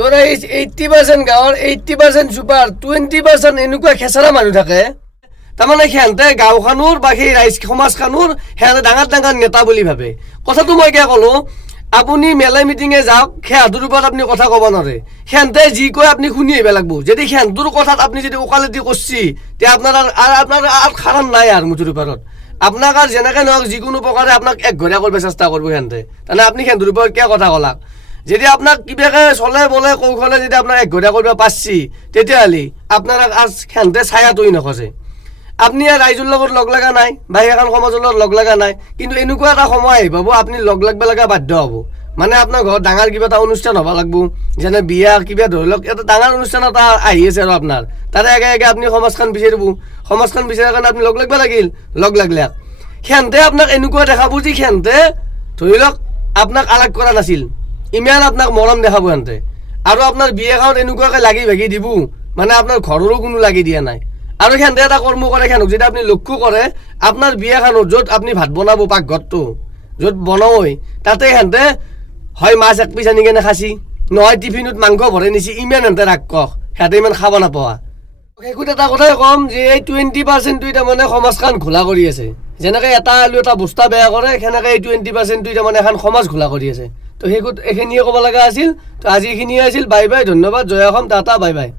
তোৰ 80% গাঁৱৰ 80% চুপাৰ 20% এনেকুৱা খেচৰা মানুহ থাকে তাৰমানে সিহঁতে গাঁওখনৰ বা সেই ৰাইজ সমাজখনৰ সিহঁতে ডাঙৰ ডাঙৰ নেতা বুলি ভাবে কথাটো মই কিয় ক'লো আপুনি মেলাই মিটিঙে যাওক সিহঁতৰ ওপৰত আপুনি কথা ক'ব নোৱাৰে সিহঁতে যি কয় আপুনি শুনি আহিব লাগিব যদি সিহঁতৰ কথাত আপুনি যদি ওকালতি কৰিছে তে আপোনাৰ কাৰণ নাই আৰু মুঠৰ ওপৰত আপোনাক আৰু যেনেকৈ নহওক যিকোনো প্ৰকাৰে আপোনাক একঘৰীয়া কৰিব চেষ্টা কৰিব সিহঁতে তাৰমানে আপুনি সিহঁতৰ ওপৰত কিয় কথা ক'লাক যদি আপোনাক কিবাকে চলে বলে কৌশলে যদি আপোনাক একঘৰীয়া কৰিব পাৰছি তেতিয়াহ'লে আপোনাৰ সিহঁতে ছায়াটোৱে নখচে আপুনি ৰাইজৰ লগত লগ লগা নাই বা এখন সমাজৰ লগত লগ লগা নাই কিন্তু এনেকুৱা এটা সময় আহি পাব আপুনি লগ লাগব লগা বাধ্য হ'ব মানে আপোনাৰ ঘৰত ডাঙৰ কিবা এটা অনুষ্ঠান হ'ব লাগিব যেনে বিয়া কিবা ধৰি লওক এটা ডাঙৰ অনুষ্ঠান এটা আহি আছে আৰু আপোনাৰ তাৰে আগে আগে আপুনি সমাজখন বিচাৰিব সমাজখন বিচাৰাৰ কাৰণে আপুনি লগ লাগব লাগিল লগ লাগলে সিহঁতে আপোনাক এনেকুৱা দেখাব যে সিহঁতে ধৰি লওক আপোনাক আলাগ কৰা নাছিল ইমান আপোনাক মৰম দেখাব সিহঁতে আৰু আপোনাৰ বিয়াখনত এনেকুৱাকৈ লাগি ভাগি দিব মানে আপোনাৰ ঘৰৰো কোনো লাগি দিয়া নাই আৰু সিহঁতে এটা কৰ্ম কৰে সিহঁতক যদি আপুনি লক্ষ্য কৰে আপোনাৰ বিয়াখনত য'ত আপুনি ভাত বনাব পাকঘৰটো য'ত বনাবই তাতে সিহঁতে হয় মাছ এক পিচ আনি কেনে খাচি নহয় টিফিনত মাংস ভৰাই নিছি ইমান সিহঁতে ৰাক্ষস সিহঁতে ইমান খাব নাপোৱা শেষত এটা কথাই ক'ম যে এই 20%টোৱে তাৰমানে সমাজখন ঘোলা কৰি আছে যেনেকৈ এটা আলু এটা বস্তা বেয়া কৰে সেনেকৈ এই 20%টোৱে তাৰমানে এখন সমাজ ঘোলা কৰি আছে তো শেষত এইখিনিয়ে ক'ব লগা আছিল তো আজি এইখিনিয়ে আছিল বাই বাই ধন্যবাদ জয় অসম টাটা বাই বাই